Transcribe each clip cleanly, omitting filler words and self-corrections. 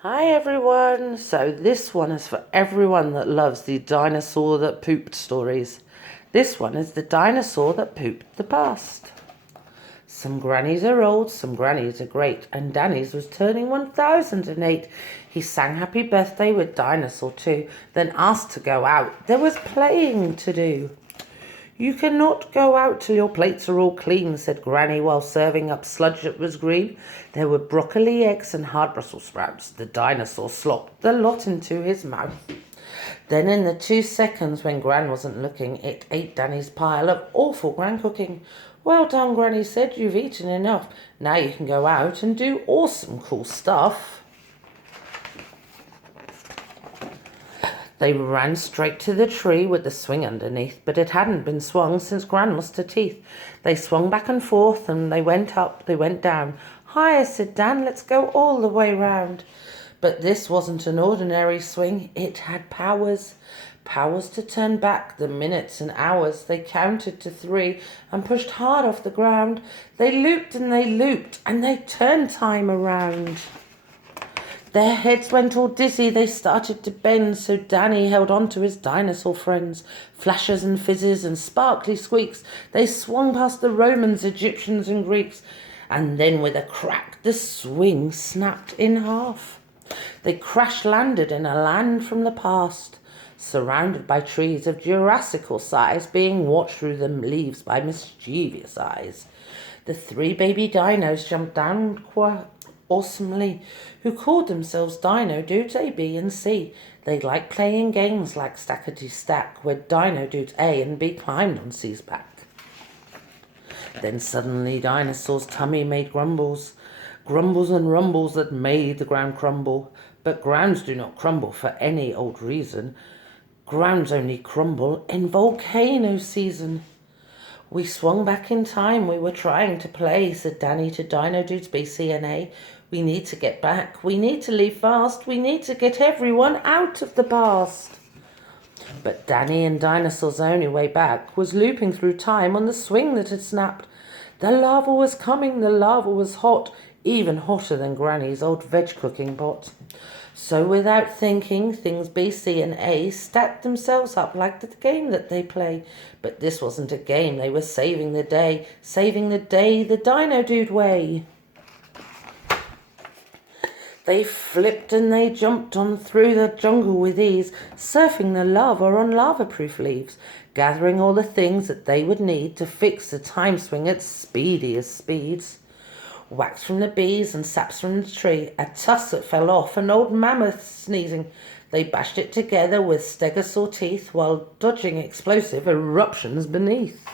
Hi everyone! So this one is for everyone that loves the dinosaur that pooped stories. This one is the dinosaur that pooped the past. Some grannies are old, some grannies are great, and Danny's was turning 1008. He sang happy birthday with Dinosaur too, then asked to go out. There was playing to do. You cannot go out till your plates are all clean, said Granny while serving up sludge that was green. There were broccoli, eggs and hard Brussels sprouts. The dinosaur slopped the lot into his mouth. Then in the 2 seconds when Gran wasn't looking, it ate Danny's pile of awful Gran cooking. Well done, Granny said, you've eaten enough. Now you can go out and do awesome cool stuff. They ran straight to the tree with the swing underneath, but it hadn't been swung since Gran lost her teeth. They swung back and forth, and they went up, they went down. Higher, said Dan, let's go all the way round. But this wasn't an ordinary swing, it had powers. Powers to turn back the minutes and hours. They counted to 3 and pushed hard off the ground. They looped, and they turned time around. Their heads went all dizzy, they started to bend, so Danny held on to his dinosaur friends. Flashes and fizzes and sparkly squeaks, they swung past the Romans, Egyptians and Greeks, and then with a crack the swing snapped in half. They crash-landed in a land from the past, surrounded by trees of Jurassical size, being watched through the leaves by mischievous eyes. The 3 baby dinos jumped down awesomely, who called themselves Dino Dudes A, B and C. They liked playing games like Stackety Stack, where Dino Dudes A and B climbed on C's back. Then suddenly Dinosaur's tummy made grumbles and rumbles that made the ground crumble. But grounds do not crumble for any old reason. Grounds only crumble in volcano season. We swung back in time, we were trying to play, said Danny to Dino Dudes B, C and A. We need to get back, we need to leave fast, we need to get everyone out of the past. But Danny and Dinosaur's only way back was looping through time on the swing that had snapped. The lava was coming, the lava was hot, even hotter than Granny's old veg cooking pot. So without thinking, things B, C and A stacked themselves up like the game that they play. But this wasn't a game, they were saving the day the Dino Dude way. They flipped and they jumped on through the jungle with ease, surfing the lava on lava-proof leaves, gathering all the things that they would need to fix the time swing at speediest speeds. Wax from the bees and saps from the tree, a tusk that fell off, an old mammoth sneezing. They bashed it together with stegosaur teeth while dodging explosive eruptions beneath.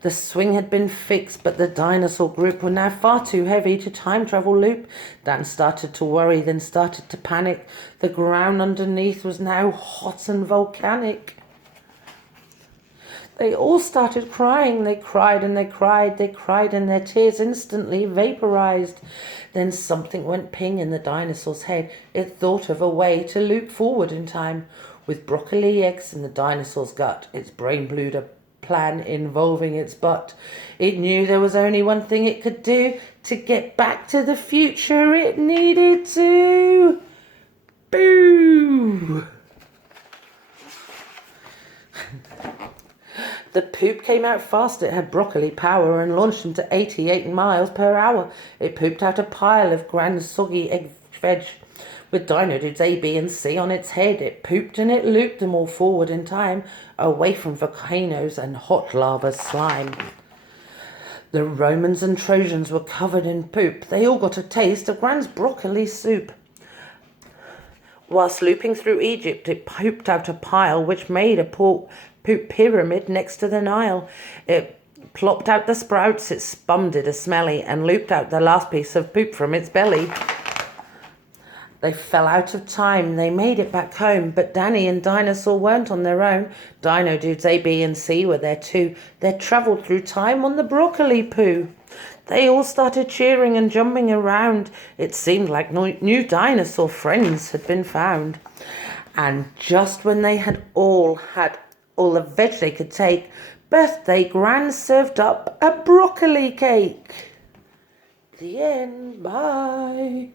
The swing had been fixed, but the dinosaur group were now far too heavy to time travel loop. Dan started to worry, then started to panic. The ground underneath was now hot and volcanic. They all started crying. They cried and they cried. They cried and their tears instantly vaporized. Then something went ping in the dinosaur's head. It thought of a way to loop forward in time. With broccoli eggs in the dinosaur's gut, its brain blew a plan involving its butt. It knew there was only one thing it could do to get back to the future. It needed to boo. The poop came out fast, it had broccoli power and launched into 88 miles per hour. It pooped out a pile of grand soggy egg veg with Dino Dudes A, B and C on its head. It pooped and it looped them all forward in time, away from volcanoes and hot lava slime. The Romans and Trojans were covered in poop. They all got a taste of Gran's broccoli soup. Whilst looping through Egypt, it pooped out a pile which made a poop pyramid next to the Nile. It plopped out the sprouts, it spummed a smelly, and looped out the last piece of poop from its belly. They fell out of time, they made it back home, but Danny and Dinosaur weren't on their own. Dino Dudes A, B and C were there too. They travelled through time on the broccoli poo. They all started cheering and jumping around. It seemed like new dinosaur friends had been found. And just when they had all the veg they could take, birthday Gran served up a broccoli cake. The end. Bye.